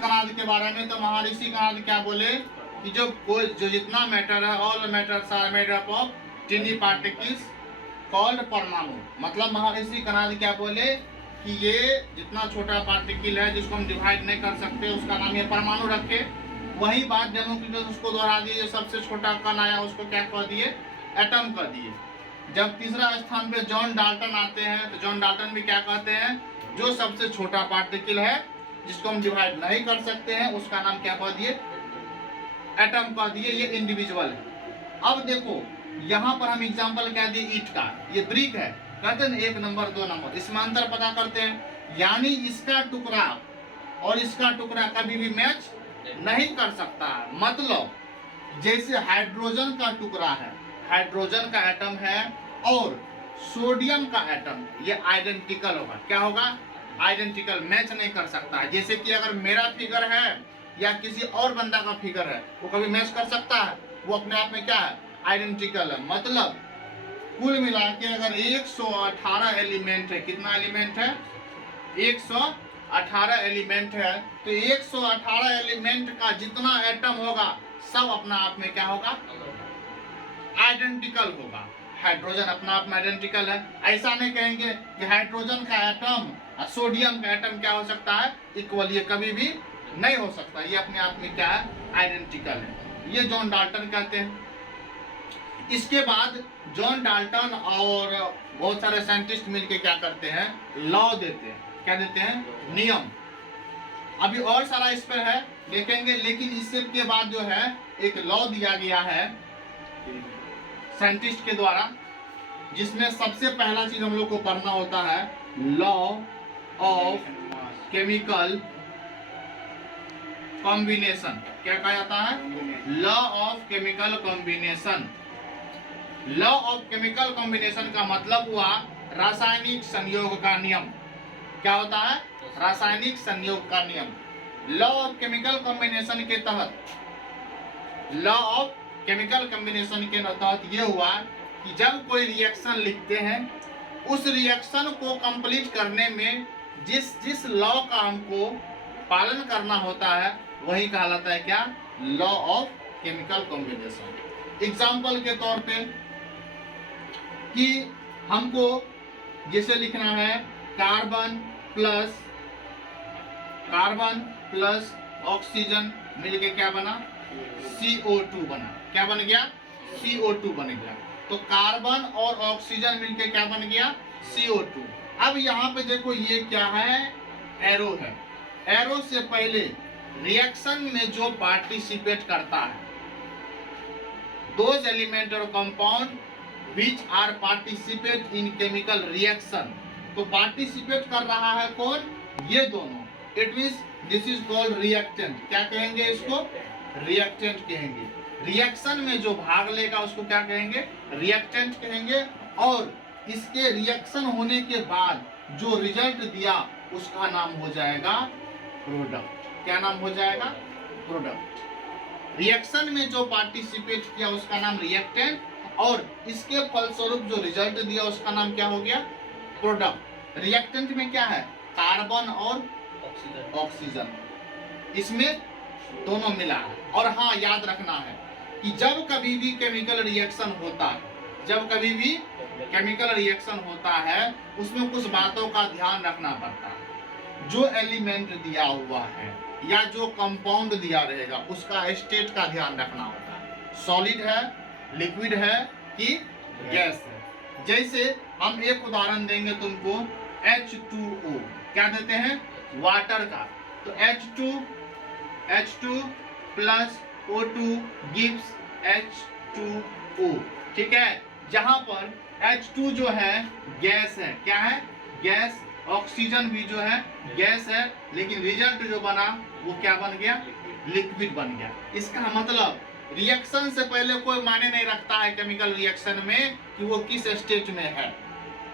कणाद के बारे में, तो महर्षि कणाद क्या बोले कि जो जितना मैटर है, all matters are made up of tiny particles called परमाणु। मतलब महर्षि कणाद क्या बोले कि ये जितना छोटा पार्टिकल है जिसको हम डिवाइड नहीं कर सकते उसका नाम ये परमाणु रखे। वही बात डेमोक्रिटस उसको दोहरा दिए, जो सबसे छोटा कण आया उसको क्या कह दिए, एटम कह दिए। जब तीसरा स्थान पे जॉन डाल्टन आते हैं, तो जॉन डाल्टन भी क्या कहते हैं, जो सबसे छोटा पार्टिकल है जिसको हम डिवाइड नहीं कर सकते हैं उसका नाम क्या कह दिए, एटम कह दिए। ये इंडिविजुअल है। अब देखो यहाँ पर हम एग्जाम्पल क्या दिए, ईट का, ये ब्रिक है, कहते हैं 1 नंबर 2 नंबर, इसमें अंतर पता करते हैं। यानी इसका टुकड़ा और इसका टुकड़ा कभी भी मैच नहीं कर सकता। मतलब जैसे हाइड्रोजन का टुकड़ा है, हाइड्रोजन का एटम है और सोडियम का एटम, ये आइडेंटिकल होगा। क्या होगा, आइडेंटिकल, मैच नहीं कर सकता। जैसे कि अगर मेरा फिगर है या किसी और बंदा का फिगर है, वो कभी मैच कर सकता है, वो अपने आप में क्या है, आइडेंटिकल है। मतलब कुल मिला के अगर 118 एलिमेंट है, कितना एलिमेंट है, 118 एलिमेंट है, तो 118 एलिमेंट का जितना एटम होगा सब अपना आप में क्या होगा, आइडेंटिकल होगा। हाइड्रोजन अपना आप में आइडेंटिकल है। ऐसा नहीं कहेंगे कि हाइड्रोजन का एटम और सोडियम का एटम क्या हो सकता है, इक्वल, ये कभी भी नहीं हो सकता। ये अपने आप में क्या है, आइडेंटिकल है। ये जॉन डाल्टन कहते हैं। इसके बाद जॉन डाल्टन और बहुत सारे साइंटिस्ट मिलकर क्या करते हैं, लॉ देते हैं। क्या देते हैं, नियम। अभी और सारा इस पर है, देखेंगे। लेकिन इससे के बाद जो है एक लॉ दिया गया है साइंटिस्ट के द्वारा, जिसमें सबसे पहला चीज हम लोग को पढ़ना होता है, लॉ ऑफ केमिकल कॉम्बिनेशन। क्या कहा जाता है, law of chemical combination. Law of chemical combination का मतलब हुआ रासायनिक संयोग का नियम। क्या होता है, रासायनिक संयोग का नियम। लॉ ऑफ केमिकल कॉम्बिनेशन के तहत, लॉ ऑफ केमिकल कॉम्बिनेशन के तहत ये हुआ कि जब कोई रिएक्शन लिखते हैं, उस रिएक्शन को कंप्लीट करने में जिस लॉ का हमको पालन करना होता है वही कहलाता है क्या, law of chemical combination. Example के तौर पे कि हमको जैसे लिखना है कार्बन प्लस ऑक्सीजन मिलके क्या बना, CO2 बना। क्या बन गया, CO2 बन गया। तो कार्बन और ऑक्सीजन मिलके क्या बन गया, CO2। अब यहाँ पे देखो ये क्या है, एरो है। एरो से पहले रिएक्शन में जो पार्टिसिपेट करता है, दोज एलिमेंट और compound which are participate in chemical reaction. तो पार्टिसिपेट कर रहा है कौन, ये दोनों। It means this is called reactant. क्या कहेंगे इसको, रिएक्टेंट कहेंगे। रिएक्शन में जो भाग लेगा उसको क्या कहेंगे, रिएक्टेंट कहेंगे। और इसके रिएक्शन होने के बाद जो रिजल्ट दिया उसका नाम हो जाएगा प्रोडक्ट। क्या नाम हो जाएगा, प्रोडक्ट। रिएक्शन में जो पार्टिसिपेट किया उसका नाम रिएक्टेंट, और इसके फलस्वरूप जो रिजल्ट दिया उसका नाम क्या हो गया, प्रोडक्ट। रिएक्टेंट में क्या है, कार्बन और ऑक्सीजन, इसमें दोनों मिला है। और हाँ, याद रखना है कि जब कभी भी केमिकल रिएक्शन होता है, जब कभी भी केमिकल रिएक्शन होता है, उसमें कुछ बातों का ध्यान रखना पड़ता है। जो एलिमेंट दिया हुआ है या जो कंपाउंड दिया रहेगा उसका स्टेट का ध्यान रखना होता है। सॉलिड है, लिक्विड है कि गैस है। जैसे हम एक उदाहरण देंगे तुमको, H2O। क्या देते हैं, वाटर का। तो H2 plus O2 gives H2O। ठीक है, जहां पर H2 जो है गैस है। क्या है, गैस। ऑक्सीजन भी जो है गैस है, लेकिन रिजल्ट जो बना वो क्या बन गया, लिक्विड बन गया। इसका मतलब रिएक्शन से पहले कोई मायने नहीं रखता है केमिकल रिएक्शन में कि वो किस स्टेट में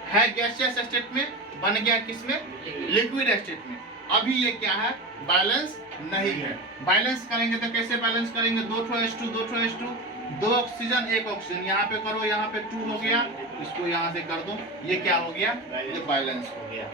है गैसियस स्टेट में, बन गया किसमें, लिक्विड स्टेट में। अभी ये क्या है, बैलेंस नहीं है। बैलेंस करेंगे तो कैसे बैलेंस करेंगे, 2H2 2 ऑक्सीजन 1 ऑक्सीजन, यहाँ पे करो, यहाँ पे 2 हो गया, इसको यहाँ से कर दो, ये क्या हो गया, ये बैलेंस हो गया।